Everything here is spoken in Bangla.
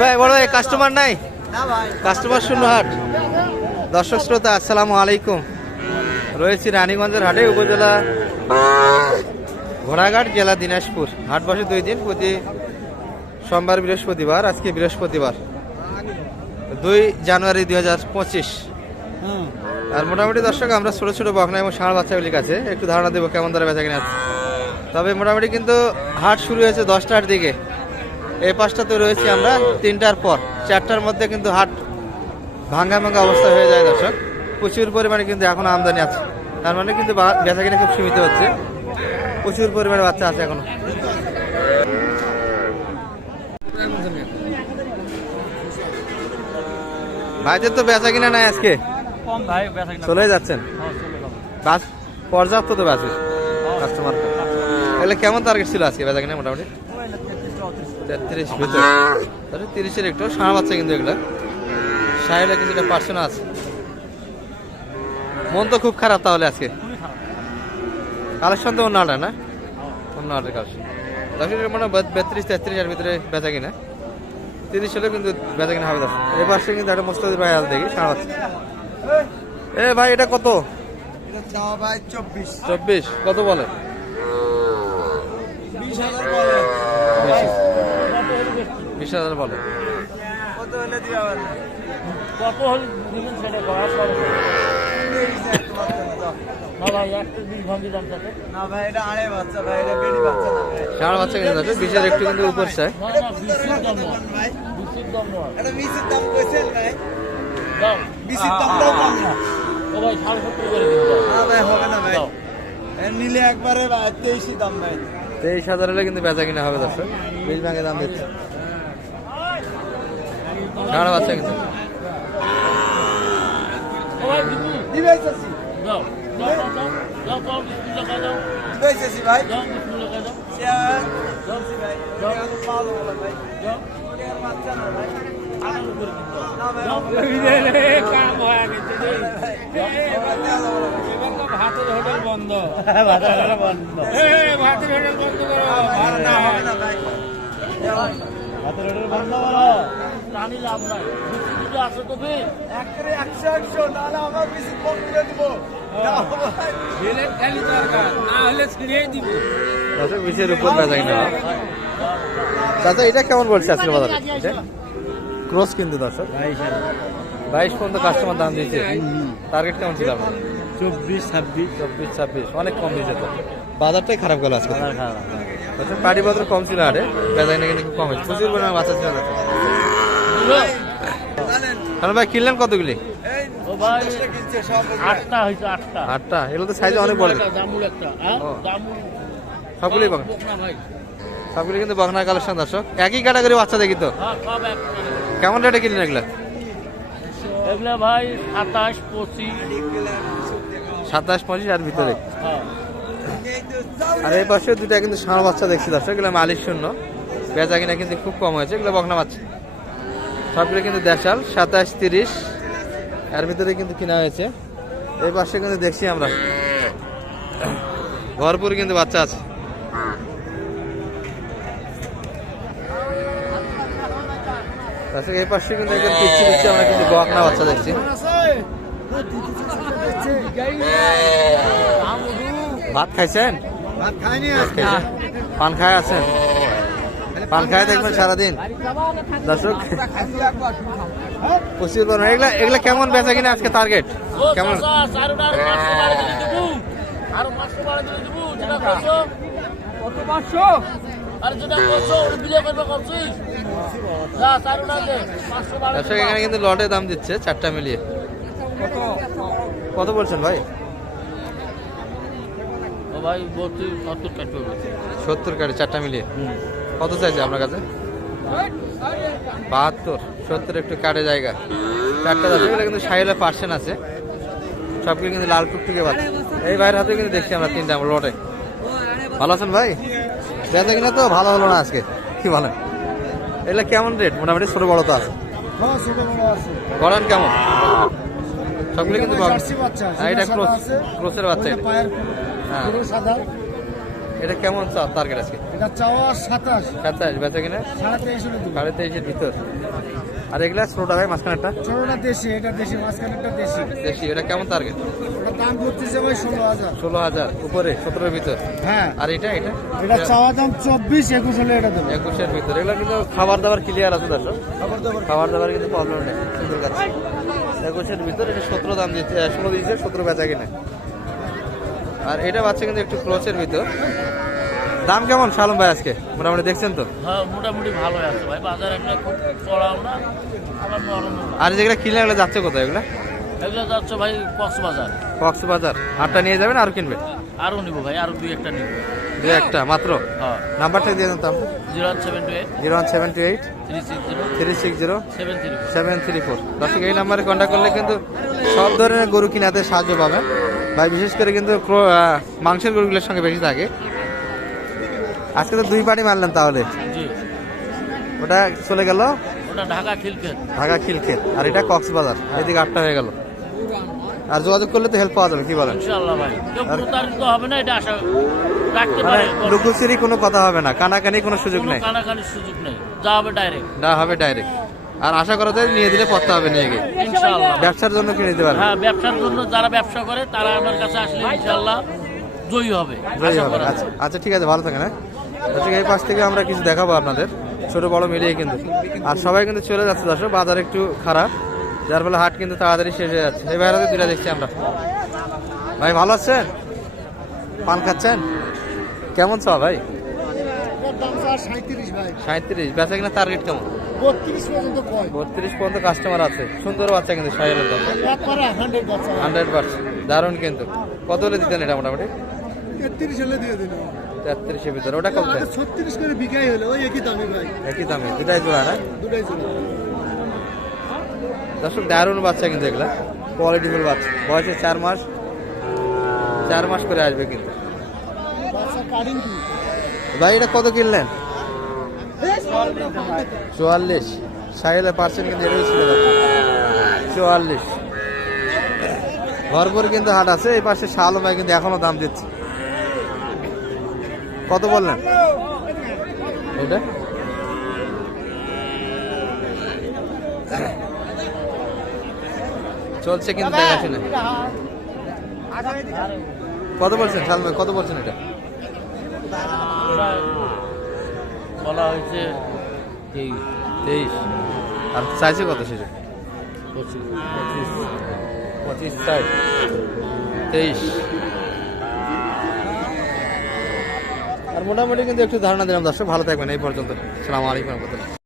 ভাই, বড় ভাই কাস্টমার নাই? কাস্টমার শূন্য হাট। দর্শক শ্রোতা, আসসালামু আলাইকুম। রয়েছি রানীগঞ্জের হাটে, উপজেলা ঘোড়াঘাট, জেলা দিনাজপুর। হাট বসে দুই দিন, প্রতি সোমবার বৃহস্পতিবার, আজকে বৃহস্পতিবার। দুই জানুয়ারি দুই হাজার পঁচিশ। আর মোটামুটি দর্শক, আমরা ছোট ছোট বকনা এবং ষাঁড় বাচ্চাগুলির কাছে, একটু ধারণা দেবো কেমন দরে বেচা কিনা তবে মোটামুটি কিন্তু হাট শুরু হয়েছে দশটার দিকে। এই পাঁচটা তো রয়েছি আমরা তিনটার পর। চারটার মধ্যে কিন্তু হাট ভাঙ্গা ভাঙ্গা অবস্থা হয়ে যায় দর্শক। প্রচুর পরিমাণে কিন্তু এখন আমদানি আছে। তার মানে কিন্তু বেচা কিনা খুব সীমিত হচ্ছে। প্রচুর পরিমাণে বাচ্চা আছে এখনও। ভাইদের তো বেচা কিনা নাই আজকে? চলে যাচ্ছেন? হ্যাঁ, বাস পর্যাপ্ত তো বাসে কাস্টমার তাহলে কেমন টার্গেট ছিল আজকে বেচা কিনা মোটামুটি। তেত্রিশ ভিতরে। তাহলে তিরিশের একটু সাড়ে বাচ্চা কিন্তু এগুলা। সাহেবের কিন্তু এটা পার্সেন্ট আছে। মন তো খুব খারাপ তাহলে আজকে। কালেকশন তো অন্য আটা না? অন্য আটের কালেকশন। দশ মানে বেত্রিশ তেত্রিশ ভিতরে বেচা কিনা। তিরিশ হলে কিন্তু বেচা কিনা হবে দশ এই পাশে কিন্তু একটা মোস্তাদির ভাই আল দেখি সাড়ে বাচ্চা এ ভাই এটা কত? চব্বিশ। চব্বিশ কত বলে? বিশ হাজার বলে। বেশি হাজার বলে? বাচ্চা একটা কিন্তু আছে বিশের একটু কিন্তু উপর চায়। নিলে একবারে তেইশই দাম ভাই। তেইশ হাজার হলে কিন্তু বেচা কিনা হবে দর্শক। বিশ ভাঙে দাম দিচ্ছে। সাড়ে বাচ্চা কিন্তু হয়ে ভাতের হোটেল বন্ধ। ভাতের হোটেল বন্ধ। ভাতের হোটেল বন্ধ। করো ভাত না ভাই রানী লাভ নাই। আছে একশো একশো নাহলে আমরা বেশি কম করে দিব। বিশের উপর চাচা এটা কেমন বলছে আজকে বাজার? ক্রস কিন্তু দর্শক। বাইশ পর্যন্ত কাস্টমার দাম দিয়েছে। টার্গেট কেমন ছিল আপনার? চব্বিশ ছাব্বিশ। চব্বিশ ছাব্বিশ অনেক কম দিয়েছে তো। বাজারটাই খারাপ গেল আজকে। আচ্ছা পাটি বাজার কম ছিল আরে। বেচা কিনা কিন্তু কম হয়েছে? প্রচুর পরিমাণে বাচ্চা ছিল না জানেন তাহলে ভাই কিনলেন কতগুলি আটটা এগুলো তো সাইজে অনেক বড়। হ্যাঁ? সবগুলি কিন্তু বকনার কালেকশন দর্শক। একই ক্যাটাগরি বাচ্চা দেখি তো। হ্যাঁ এক কেমন রেটে কিনলেন এগুলো? এগুলা ভাই সাতাশ পঁচিশ। সাতাশ পঁচিশ আর ভিতরে। হ্যাঁ। আর এই পাশে দুটা কিন্তু ষাঁড় বাচ্চা দেখছি দর্শক এগুলো মালিক শূন্য বেচা কিনা কিন্তু খুব কম হয়েছে এগুলো বকনা বাচ্চা সবগুলো কিন্তু দেশাল সাতাশ তিরিশ এর ভিতরে কিন্তু কিনা হয়েছে এই পাশে কিন্তু দেখছি আমরা ভরপুর কিন্তু বাচ্চা আছে দর্শক এই পাশে কিন্তু একদম পিচ্ছি পিচ্ছি আমরা কিন্তু বকনা বাচ্চা দেখছি ভাত খাইছেন? পান খায় আছেন? পান খায় দেখবেন সারাদিন। দর্শক প্রচুর পরিমাণে এগুলা এগুলা কেমন বেচা কিনা আজকে টার্গেট কেমন? দর্শক এখানে কিন্তু লটে দাম দিচ্ছে চারটা মিলিয়ে। কত? কত বলছেন ভাই? ভাই বলছি সত্তর কাটবে বলছি সত্তর কাটে চারটা মিলিয়ে? কত চাইছে আপনার কাছে? বাহাত্তর সত্তর একটু কাটে জায়গা। চারটা দশ এগুলো কিন্তু সাইলে পার্সেন্ট আছে। সবগুলো কিন্তু লাল টুকটুকে বাচ্চা এই ভাইয়ের হাতে কিন্তু দেখছি আমরা তিনটা লটে। ভালো আছেন ভাই? বেচা কিনা তো ভালো হলো না আজকে। কি বলেন? এগুলো কেমন রেট মোটামুটি ছোট বড় তো আছে। হ্যাঁ ছোট বড়। আছে গড়ান কেমন সবগুলো কিন্তু এটা সাদা ক্রস বাচ্চা হ্যাঁ। পুরো সাদা। এটা কেমন চাও টার্গেট আজকে? এটা চাওয়া সাতাশ। সাতাশ বেচা কিনা? সাড়ে তেইশের ভিতর। আর এগুলা ষোলো টাকায় মাঝখানেরটা। ছোটটা দেশি এটা দেশি মাঝখানেরটা দেশি। দেশি এটা কেমন টার্গেট ওটা দাম করতেছে ভাই ষোলো হাজার। ষোলো হাজার উপরে সতেরোর ভিতর। হ্যাঁ। আর এটা এটা? এটা চাওয়া দাম চব্বিশ একুশ হলে এটা দেবো। একুশের ভিতর। এগুলো কিন্তু খাবার দাবার ক্লিয়ার আছে দর্শক। খাবার দাবার কিন্তু প্রবলেম নেই। সুন্দর কাছে একুশের ভিতর এটা সতেরো দাম দিচ্ছে ষোলো দিচ্ছে সতেরো বেচা কিনে। আর এটা বাচ্চা কিন্তু একটু ক্রোচের ভিতর। দাম কেমন শালম ভাই আজকে? মোটামুটি দেখছেন তো? হ্যাঁ মোটামুটি ভালো আছে ভাই। বাজার একটা খুব চড়াও না আবার নরম আর যেগুলো কিনলে এগুলো যাচ্ছে কোথায় এগুলো? এগুলো যাচ্ছে ভাই কক্সবাজার। কক্সবাজার। আটটা নিয়ে যাবেন আর কিনবেন আরও নিবো ভাই আরও দুই একটা নিবো। দু একটা মাত্র? হ্যাঁ। নাম্বারটা দিয়ে দেন তো zero one seven two eight. Zero one seven two eight. Three six zero. Three six zero. Seven three seven three four. দর্শক এই নাম্বারে কন্ট্যাক্ট করলে কিন্তু সব ধরনের গরু কিনাতে সাহায্য পাবেন। ভাই বিশেষ করে কিন্তু মাংসের গরুগুলোর সঙ্গে বেশি থাকে। আজকে তো দুই পাটি মারলেন তাহলে? ওটা চলে গেল? ঢাকা খিলক্ষেত। ঢাকা খিলক্ষেত। আর এটা কক্সবাজার। এদিকে আটটা হয়ে গেল। আর যোগাযোগ করলে তো হেল্প পাওয়া যাবে কি বলেন? মানে লুকুচুরি কোনো কথা হবে না কানাকানি কোনো সুযোগ কোনো নেই। কানাকানির সুযোগ নেই। যা হবে ডাইরেক্ট না হবে ডাইরেক্ট আর আশা করা যায় নিয়ে দিলে পড়তে হবে নিয়ে গিয়ে। ইনশাআল্লাহ। ব্যবসার জন্য কিনে দিতে পারবে। হ্যাঁ ব্যবসার জন্য যারা ব্যবসা করে তারা আমার কাছে আসলে ইনশাআল্লাহ জয়ী হবে। জয়ী হবে। আচ্ছা আচ্ছা ঠিক আছে ভালো থাকেন হ্যাঁ? আচ্ছা এই পাশ থেকে আমরা কিছু দেখাবো আপনাদের। ছোট বড় মিলিয়ে কিন্তু। আর সবাই কিন্তু চলে যাচ্ছে দর্শক। বাজার একটু খারাপ যার ফলে হাট কিন্তু তাড়াতাড়ি শেষ হয়ে যাচ্ছে। এই বাইরে দুটা দেখছি আমরা। ভাই ভালো আছেন? পান খাচ্ছেন? কেমন চ ভাই? সাঁত্রিশ বেচা কিনা টার্গেট কেমন? বত্রিশ পর্যন্ত কাস্টমার আছে। সুন্দর বাচ্চা কিন্তু দাম হান্ড্রেড পার্সেন্ট দারুণ কিন্তু। কত হলে দিতেন এটা মোটামুটি? তেত্রিশ হলে দিয়ে তেত্রিশের ভিতরে। ওটা কত? ছত্রিশ করে বিকাই হলো ওই একই দামি ভাই। একই দামে। দুটাই জোড়া না? দুটাই ছিল দর্শক দারুণ বাচ্চা কিন্তু এগুলা। কোয়ালিটিফুল বাচ্চা। বয়সে চার মাস। চার মাস করে আসবে কিন্তু। ভাই এটা কত কিনলেন? চুয়াল্লিশ। সাইলে পার্সেন্ট কিন্তু এটাই ছিল চুয়াল্লিশ। ভরপুর কিন্তু হাট আছে এই পাশে শাল ভাই কিন্তু এখনও দাম দিচ্ছে। কত বললেন? এটা? চলছে কিন্তু দেখাশোনা। কত বলছেন শাল ভাই? কত বলছেন এটা? বলা হয়েছে তেইশ আর চাইছে কত সেটা? পঁচিশ পঁচিশ ষাট। তেইশ। আর মোটামুটি কিন্তু একটু ধারণা দিলাম দর্শক ভালো থাকবেন এই পর্যন্ত। সালাম আলাইকুম